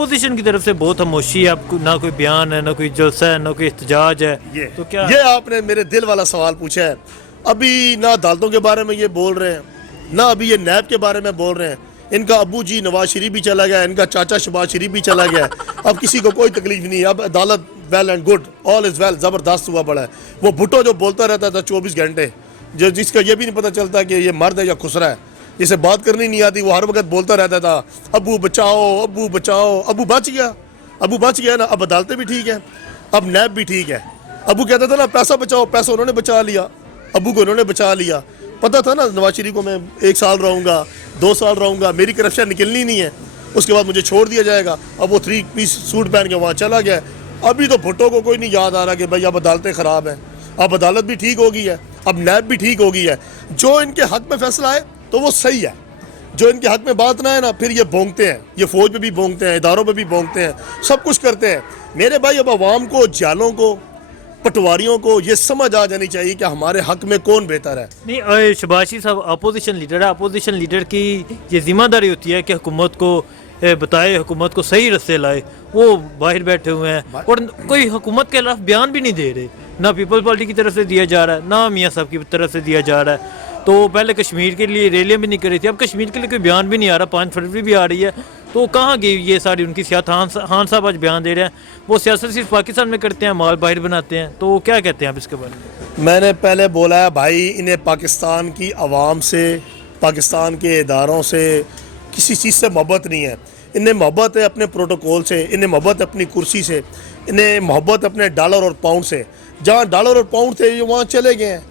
Opposition की तरफ से बहुत खामोशी है, आपको ना कोई बयान है, ना कोई जलसा है, ना कोई एहतजाज है, तो क्या ये आपने मेरे दिल वाला सवाल पूछा है। अभी ना अदालतों के बारे में ये बोल रहे हैं, ना अभी ये नैब के बारे में बोल रहे हैं। इनका अबू जी नवाज शरीफ भी चला गया, इनका चाचा शहबाज शरीफ भी चला गया। अब किसी को कोई तकलीफ नहीं है, अब अदालत well and good, all is well, ज़बरदस्त हुआ पड़ा है। वो भुट्टो जो बोलता रहता था 24 घंटे, जो जिसका ये भी नहीं पता चलता कि ये मर्द है या खुसरा है, जिसे बात करनी नहीं आती, वो हर वक्त बोलता रहता था अबू बचाओ, अबू बचाओ। अबू बच गया ना। अब अदालतें भी ठीक है, अब नैब भी ठीक है। अबू कहता था ना पैसा बचाओ, पैसा उन्होंने बचा लिया, अबू को उन्होंने बचा लिया। पता था ना नवाज शरीफ को मैं 1 साल रहूँगा, 2 साल रहूँगा, मेरी करप्शन निकलनी नहीं है, उसके बाद मुझे छोड़ दिया जाएगा। अब वो 3 पीस सूट पहन के वहाँ चला गया। अभी तो भुट्टो को कोई नहीं याद आ रहा कि भाई अब अदालतें ख़राब हैं, अब अदालत भी ठीक हो गई है, अब नैब भी ठीक हो गई है। जो इनके हक़ में फैसला आए तो वो सही है, जो इनके हक़ में बात ना है ना, फिर ये भोंगते हैं, ये फ़ौज पे भी भोंगते हैं, इदारों पे भी भोंगते हैं, सब कुछ करते हैं। मेरे भाई अब अवाम को, जालों को, पटवारियों को ये समझ आ जानी चाहिए कि हमारे हक़ में कौन बेहतर है। नहीं शहबाज साहब अपोजिशन लीडर है, अपोजिशन लीडर की ये जिम्मेदारी होती है कि हुकूमत को बताए, हुकूमत को सही रस्ते लाए। वो बाहर बैठे हुए हैं और कोई हुकूमत के खिलाफ बयान भी नहीं दे रहे, ना पीपल्स पार्टी की तरफ से दिया जा रहा है, ना मियाँ साहब की तरफ से दिया जा रहा है। तो पहले कश्मीर के लिए रैलियाँ भी नहीं करी थी, अब कश्मीर के लिए कोई बयान भी नहीं आ रहा, 5 फरवरी भी आ रही है, तो कहाँ गई ये सारी उनकी सियासत। खान साहब आज बयान दे रहे हैं, वो सियासत सिर्फ पाकिस्तान में करते हैं, माल बाहर बनाते हैं, तो क्या कहते हैं आप इसके बारे में? मैंने पहले बोला है भाई, इन्हें पाकिस्तान की आवाम से, पाकिस्तान के इदारों से, किसी चीज़ से मोहब्बत नहीं है। इन्हें मोहब्बत है अपने प्रोटोकॉल से, इन्हें मोहब्बत है अपनी कुर्सी से, इन्हें मोहब्बत अपने डॉलर और पाउंड से। जहाँ डॉलर और पाउंड थे ये वहाँ चले गए हैं।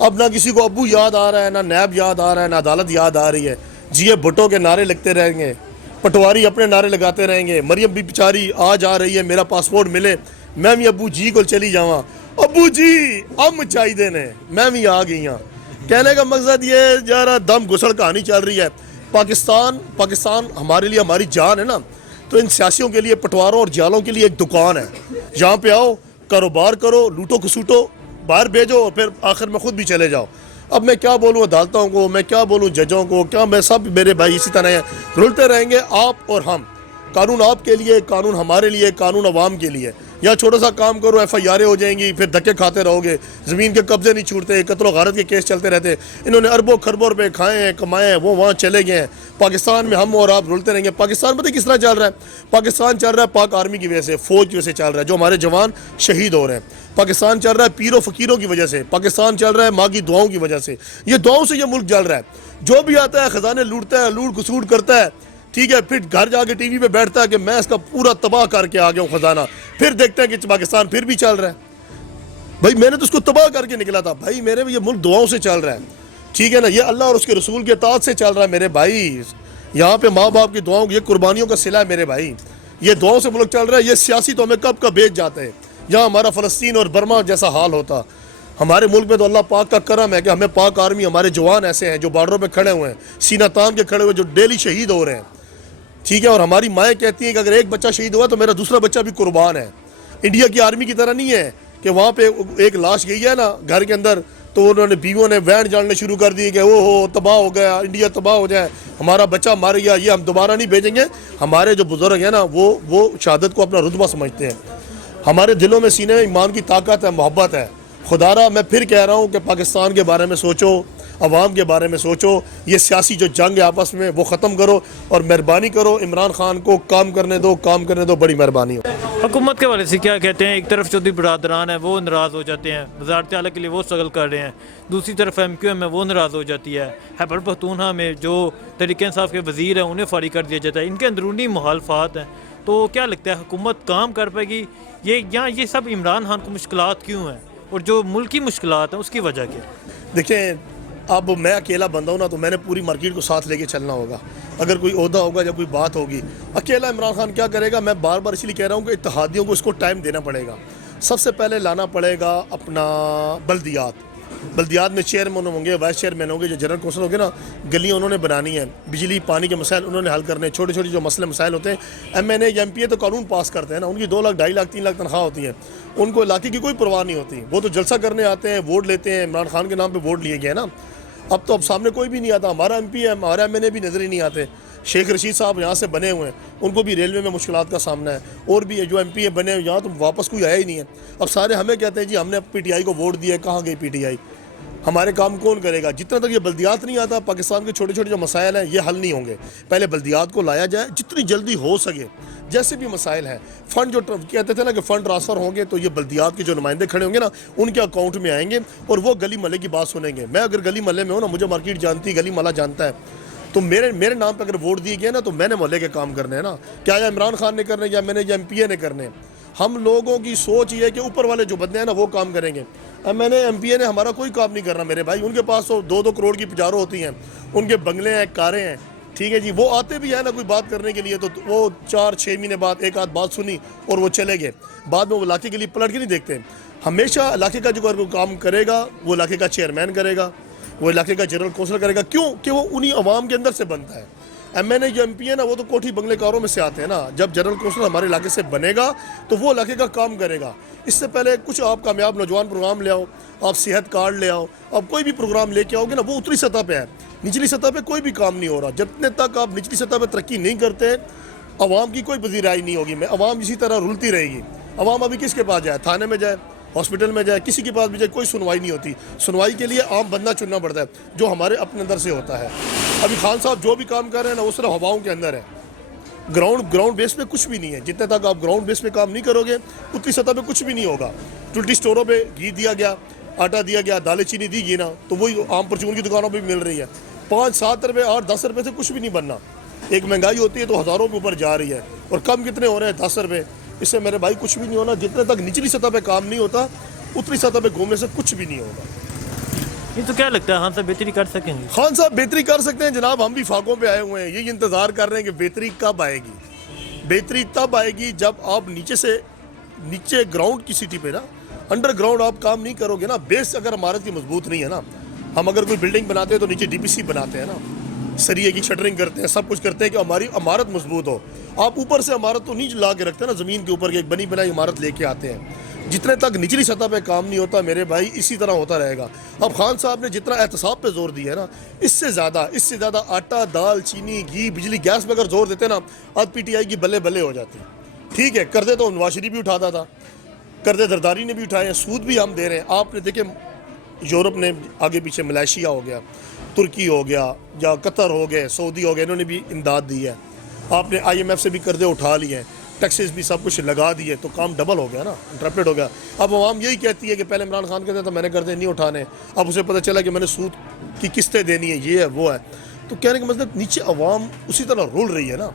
अब ना किसी को अबू याद आ रहा है, ना नैब याद आ रहा है, ना अदालत याद आ रही है। जिए भुट्टो के नारे लगते रहेंगे, पटवारी अपने नारे लगाते रहेंगे, मरियम भी बेचारी आज आ रही है, मेरा पासपोर्ट मिले, मैं भी अबू जी को चली जावा, अबू जी हम चाहिए ने, मैं भी आ गई हाँ। कहने का मकसद ये जरा दम घुसड़ कहानी चल रही है। पाकिस्तान हमारे लिए हमारी जान है ना, तो इन सियासियों के लिए, पटवारों और जालों के लिए एक दुकान है, जहाँ पे आओ, कारोबार करो, लूटो खसूटो, बाहर भेजो और फिर आखिर में खुद भी चले जाओ। अब मैं क्या बोलूँ अदालतों को, मैं क्या बोलूँ जजों को, क्या मैं, सब मेरे भाई इसी तरह हैं, रुलते रहेंगे आप और हम। कानून आपके लिए, कानून हमारे लिए, कानून अवाम के लिए। या छोटा सा काम करो, FIR हो जाएंगी, फिर धक्के खाते रहोगे, ज़मीन के कब्जे नहीं छूटते, कत्ल व गारत के केस चलते रहते। इन्होंने अरबों खरबों रुपए खाए हैं, कमाए हैं, वो वहाँ चले गए हैं। पाकिस्तान में हम और आप रुलते रहेंगे। पाकिस्तान पता किस तरह चल रहा है? पाकिस्तान चल रहा है पाक आर्मी की वजह से, फ़ौज की वजह से चल रहा है, जो हमारे जवान शहीद हो रहे हैं। पाकिस्तान चल रहा है पीरों फ़कीरों की वजह से, पाकिस्तान चल रहा है माँ की दुआओं की वजह से। ये दुआओं से ये मुल्क जल रहा है। जो भी आता है खजाने लूटता है, लूट घसूट करता है, ठीक है, फिर घर जाके टीवी पे बैठता है कि मैं इसका पूरा तबाह करके आ गया हूँ खजाना। फिर देखते हैं कि पाकिस्तान फिर भी चल रहा है। भाई मैंने तो उसको तबाह करके निकला था भाई, मेरे ये मुल्क दुआओं से चल रहा है, ठीक है ना, ये अल्लाह और उसके रसूल के इताअत से चल रहा है मेरे भाई। यहाँ पे माँ बाप की दुआओं, ये कुर्बानियों का सिला है मेरे भाई, ये दुआओं से मुल्क चल रहा है। ये सियासी तो हमें कब का भेज जाते हैं, यहाँ हमारा फ़लस्तीन और बर्मा जैसा हाल होता। हमारे मुल्क में तो अल्लाह पाक का करम है कि हमें पाक आर्मी, हमारे जवान ऐसे हैं जो बॉर्डरों पे खड़े हुए हैं, सीना तान के खड़े हुए, जो डेली शहीद हो रहे हैं, ठीक है। और हमारी माएँ कहती हैं कि अगर एक बच्चा शहीद हुआ तो मेरा दूसरा बच्चा भी कुर्बान है। इंडिया की आर्मी की तरह नहीं है कि वहाँ पे एक लाश गई है ना घर के अंदर, तो उन्होंने बीवियों ने वैन डालने शुरू कर दिए कि वो हो तबाह हो गया, इंडिया तबाह हो जाए, हमारा बच्चा मर गया, ये हम दोबारा नहीं भेजेंगे। हमारे जो बुज़ुर्ग हैं ना, वो शहादत को अपना रुतबा समझते हैं। हमारे दिलों में, सीने में ईमान की ताकत है, मोहब्बत है। खुदारा मैं फिर कह रहा हूँ कि पाकिस्तान के बारे में सोचो, अवाम के बारे में सोचो। ये सियासी जो जंग है आपस में, वो ख़त्म करो और मेहरबानी करो, इमरान खान को काम करने दो, बड़ी मेहरबानी हो। हुकूमत के वाले से क्या कहते हैं? एक तरफ चौधरी बरादरान है, वो नाराज़ हो जाते हैं, वज़ारत आला के लिए वो स्ट्रगल कर रहे हैं, दूसरी तरफ MQM है, वो नाराज़ हो जाती है। खैबर पख्तूनख्वा में जो तहरीक इंसाफ के वज़ीर हैं उन्हें फारिग कर दिया जाता है। इनके अंदरूनी मुखालफात हैं, तो क्या लगता है हुकूमत काम कर पाएगी? ये सब इमरान खान को मुश्किलात क्यों हैं, और जो मुल्क की मुश्किलात हैं उसकी वजह क्या? देखें, अब मैं अकेला बंदा हूँ ना, तो मैंने पूरी मार्केट को साथ लेके चलना होगा। अगर कोई ओहदा होगा या कोई बात होगी, अकेला इमरान खान क्या करेगा? मैं बार बार इसलिए कह रहा हूँ कि इत्तेहादियों को इसको टाइम देना पड़ेगा। सबसे पहले लाना पड़ेगा अपना बल्दियात में चेयरमैन होंगे, वाइस चेयरमैन होंगे, जो जनरल कौंसिल होंगे ना, गलियाँ उन्होंने बनानी है, बिजली पानी के मसाइल उन्होंने हल करने, छोटे छोटे जो मसले मसाइल होते हैं। MNA या MPA तो कानून पास करते हैं ना, उनकी 2 लाख 2.5 लाख 3 लाख तनख्वाह होती है, उनको इलाके की कोई परवाह नहीं होती। वो तो जलसा करने आते हैं, वोट लेते हैं। इमरान खान के नाम पर वोट लिए गए ना, अब तो अब सामने कोई भी नहीं आता। हमारा MP है, हमारा MNA भी नज़र ही नहीं आते। شیخ رشید صاحب یہاں سے بنے ہوئے ہیں، ان کو بھی ریلوے میں مشکلات کا سامنا ہے، اور بھی جو ایم پی بنے ہوئے یہاں تو واپس کوئی آیا ہی نہیں ہے۔ اب سارے ہمیں کہتے ہیں جی ہم نے پی ٹی آئی کو ووٹ دیا ہے، کہاں گئی پی ٹی آئی؟ ہمارے کام کون کرے گا؟ جتنا تک یہ بلدیات نہیں آتا، پاکستان کے چھوٹے چھوٹے جو مسائل ہیں یہ حل نہیں ہوں گے۔ پہلے بلدیات کو لایا جائے جتنی جلدی ہو سکے، جیسے بھی مسائل ہیں۔ فنڈ جو کہتے تھے نا کہ فنڈ ٹرانسفر ہوں گے تو یہ بلدیات کے جو نمائندے کھڑے ہوں گے نا، ان کے اکاؤنٹ میں آئیں گے اور وہ گلی محلے کی بات سنیں گے۔ میں اگر گلی محلے میں ہوں نا، مجھے مارکیٹ جانتی، گلی محلہ جانتا ہے، تو میرے نام پہ اگر ووٹ دیے گئے نا تو میں نے محلے کے کام کرنے ہیں نا، کیا یا عمران خان نے کرنے یا میں نے یا ایم پی اے نے کرنے۔ ہم لوگوں کی سوچ یہ ہے کہ اوپر والے جو بندے ہیں نا وہ کام کریں گے، میں نے ایم پی اے نے ہمارا کوئی کام نہیں کرنا میرے بھائی۔ ان کے پاس تو 2-2 کروڑ کی پجاروں ہوتی ہیں، ان کے بنگلے ہیں، کاریں ہیں، ٹھیک ہے جی، وہ آتے بھی ہیں نا کوئی بات کرنے کے لیے تو وہ 4-6 مہینے بعد ایک آدھ بات سنی اور وہ چلے گئے، بعد میں وہ علاقے کے لیے پلٹ کے نہیں دیکھتے۔ ہمیشہ علاقے کا جو کوئی کام کرے گا وہ علاقے کا چیئرمین کرے گا، وہ علاقے کا جنرل کونسلر کرے گا، کیوں کہ وہ انہی عوام کے اندر سے بنتا ہے۔ ایم این اے جو ایم پی ہے نا وہ تو کوٹھی بنگلے کاروں میں سے آتے ہیں نا، جب جنرل کونسلر ہمارے علاقے سے بنے گا تو وہ علاقے کا کام کرے گا۔ اس سے پہلے کچھ آپ کامیاب نوجوان پروگرام لے آؤ، آپ صحت کارڈ لے آؤ، آپ کوئی بھی پروگرام لے کے آؤ گے نا، وہ اتری سطح پہ ہے، نچلی سطح پہ کوئی بھی کام نہیں ہو رہا۔ جتنے تک آپ نچلی سطح پہ ترقی نہیں کرتے، عوام کی کوئی پذیرائی نہیں ہوگی، میں عوام اسی طرح رلتی رہے گی۔ عوام ابھی کس کے پاس جائے؟ تھانے میں جائے، ہاسپٹل میں جائے، کسی کے پاس بھی جائے، کوئی سنوائی نہیں ہوتی۔ سنوائی کے لیے عام بندہ چننا پڑتا ہے جو ہمارے اپنے اندر سے ہوتا ہے۔ ابھی خان صاحب جو بھی کام کر رہے ہیں نا وہ صرف ہواؤں کے اندر ہے، گراؤنڈ بیس پہ کچھ بھی نہیں ہے۔ جتنے تک آپ گراؤنڈ بیس پہ کام نہیں کرو گے اتنی سطح پہ کچھ بھی نہیں ہوگا۔ ٹوٹی سٹوروں پہ گھی دیا گیا، آٹا دیا گیا، دالیں چینی دی گئی نا تو وہی عام پرچون کی دکانوں پہ بھی مل رہی ہے۔ 5-7 روپے 8-10 روپے سے کچھ بھی نہیں بننا۔ ایک مہنگائی ہوتی ہے تو ہزاروں کے اوپر جا رہی ہے، اور کم کتنے ہو رہے ہیں؟ 10 روپے۔ اس سے میرے بھائی کچھ بھی نہیں ہونا۔ جتنے تک نچلی سطح پہ کام نہیں ہوتا اتنی سطح پہ گھومنے سے کچھ بھی نہیں ہوگا۔ یہ تو کیا لگتا ہے خان صاحب بہتری کر سکیں گے؟ خان صاحب بہتری کر سکتے ہیں جناب، ہم بھی فاقوں پہ آئے ہوئے ہیں، یہی انتظار کر رہے ہیں کہ بہتری کب آئے گی۔ بہتری تب آئے گی جب آپ نیچے گراؤنڈ کی سٹی پہ نا، انڈر گراؤنڈ آپ کام نہیں کرو گے نا۔ بیس اگر عمارت کی مضبوط نہیں ہے نا، ہم اگر کوئی بلڈنگ بناتے ہیں تو نیچے ڈی پی سی بناتے ہیں نا، سریے کی شٹرنگ کرتے ہیں، سب کچھ کرتے ہیں کہ ہماری عمارت مضبوط ہو۔ آپ اوپر سے عمارت تو نہیں لا کے رکھتے نا، زمین کے اوپر ایک بنی بنائی عمارت لے کے آتے ہیں۔ جتنے تک نچلی سطح پہ کام نہیں ہوتا میرے بھائی اسی طرح ہوتا رہے گا۔ اب خان صاحب نے جتنا احتساب پہ زور دیا ہے نا، اس سے زیادہ آٹا، دال، چینی، گھی، بجلی، گیس پہ اگر زور دیتے نا، آج پی ٹی آئی کی بلے بلے ہو جاتی۔ ٹھیک ہے، قرضے تو نواز شریف بھی اٹھاتا تھا، قرضے زرداری نے بھی اٹھائے ہیں، سود بھی ہم دے رہے ہیں۔ آپ نے دیکھیں یورپ نے آگے پیچھے، ملائیشیا ہو گیا، ترکی ہو گیا، یا قطر ہو گئے، سعودی ہو گئے، انہوں نے بھی امداد دی ہے۔ آپ نے آئی ایم ایف سے بھی قرضے اٹھا لیے ہیں، ٹیکسز بھی سب کچھ لگا دیے، تو کام ڈبل ہو گیا نا، ٹرپلٹ ہو گیا۔ اب عوام یہی کہتی ہے کہ پہلے عمران خان کہتے تھا میں نے قرضے نہیں اٹھانے، اب اسے پتہ چلا کہ میں نے سود کی قسطیں دینی ہے، یہ ہے وہ ہے۔ تو کہنے کا مطلب نیچے عوام اسی طرح رول رہی ہے نا۔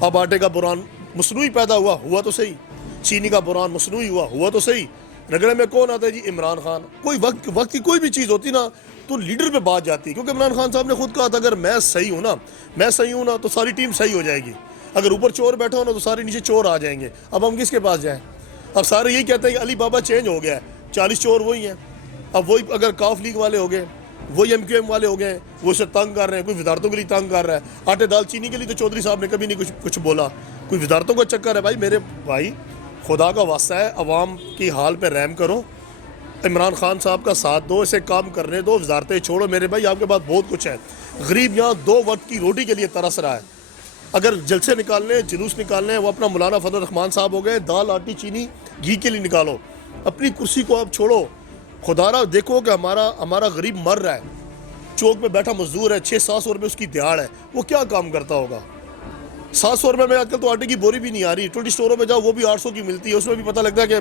اب آٹے کا بحران مصنوعی پیدا ہوا تو صحیح، چینی کا بحران مصنوعی ہوا تو صحیح، رگڑے میں کون آتا ہے جی؟ عمران خان۔ کوئی وقت کی کوئی بھی چیز ہوتی نا تو لیڈر پہ بات جاتی ہے، کیونکہ عمران خان صاحب نے خود کہا تھا اگر میں صحیح ہوں نا تو ساری ٹیم صحیح ہو جائے گی، اگر اوپر چور بیٹھا ہو نا تو سارے نیچے چور آ جائیں گے۔ اب ہم کس کے پاس جائیں؟ اب سارے یہی کہتے ہیں کہ علی بابا چینج ہو گیا ہے، 40 چور وہی ہیں۔ اب وہی اگر کاف لیگ والے ہو گئے، وہی ایم کیو ایم والے ہو گئے، وہ اسے تنگ کر رہے ہیں، کوئی وزارتوں کے لیے تنگ کر رہا ہے۔ آٹے دال چینی کے لیے تو چودھری صاحب نے کبھی نہیں کچھ بولا، کوئی وزارتوں کا چکر ہے۔ بھائی میرے بھائی خدا کا واسطہ ہے، عوام کی حال پہ رحم کرو، عمران خان صاحب کا ساتھ دو، اسے کام کرنے دو، وزارتیں چھوڑو۔ میرے بھائی آپ کے پاس بہت کچھ ہے، غریب یہاں 2 وقت کی روٹی کے لیے ترس رہا ہے۔ اگر جلسے نکالنے، جلوس نکالنے، وہ اپنا مولانا فضل الرحمان صاحب ہو گئے، دال، آٹی، چینی، گھی کے لیے نکالو، اپنی کرسی کو آپ چھوڑو۔ خدا را دیکھو کہ ہمارا غریب مر رہا ہے، چوک پہ بیٹھا مزدور ہے، 600-700 روپے اس کی دیہاڑ ہے، وہ کیا کام کرتا ہوگا؟ 700 روپے میں آج کل تو آٹے کی بوری بھی نہیں آ رہی، 20 اسٹوروں پہ جاؤ وہ بھی 800 کی ملتی ہے، اس میں بھی پتہ لگتا ہے کہ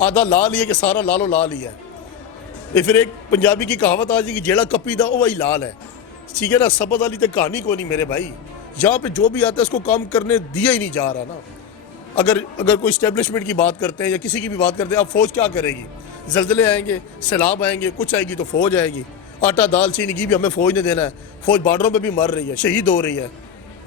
آدھا لال ہی ہے کہ سارا لالو لال ہی ہے۔ پھر ایک پنجابی کی کہاوت آ جائے کہ جیڑا کپی دا وہی لال ہے، ٹھیک ہے نا؟ سبز والی تے کہانی کو نہیں میرے بھائی، یہاں پہ جو بھی آتا ہے اس کو کام کرنے دیا ہی نہیں جا رہا نا۔ اگر کوئی اسٹیبلشمنٹ کی بات کرتے ہیں یا کسی کی بھی بات کرتے ہیں، اب فوج کیا کرے گی؟ زلزلے آئیں گے، سیلاب آئیں گے، کچھ آئے گی تو فوج آئے گی۔ آٹا، دال، چینی، گھی بھی ہمیں فوج نے دینا ہے، فوج بارڈروں پہ بھی مر رہی ہے، شہید ہو رہی ہے،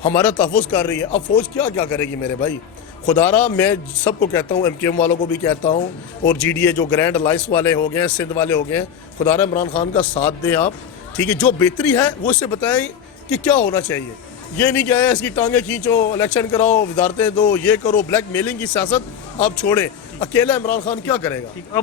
ہمارا تحفظ کر رہی ہے، اب فوج کیا کرے گی میرے بھائی؟ خدا را میں سب کو کہتا ہوں، ایم کیو ایم والوں کو بھی کہتا ہوں، اور جی ڈی اے جو گرینڈ الائنس والے ہو گئے ہیں، سندھ والے ہو گئے ہیں، خدا را عمران خان کا ساتھ دیں آپ، ٹھیک ہے؟ جو بہتری ہے وہ اسے بتائیں کہ کیا ہونا چاہیے۔ یہ نہیں کہ اس کی ٹانگیں کھینچو، الیکشن کراؤ، وزارتیں دو، یہ کرو، بلیک میلنگ کی سیاست آپ چھوڑیں۔ اکیلا عمران خان کیا کرے گا؟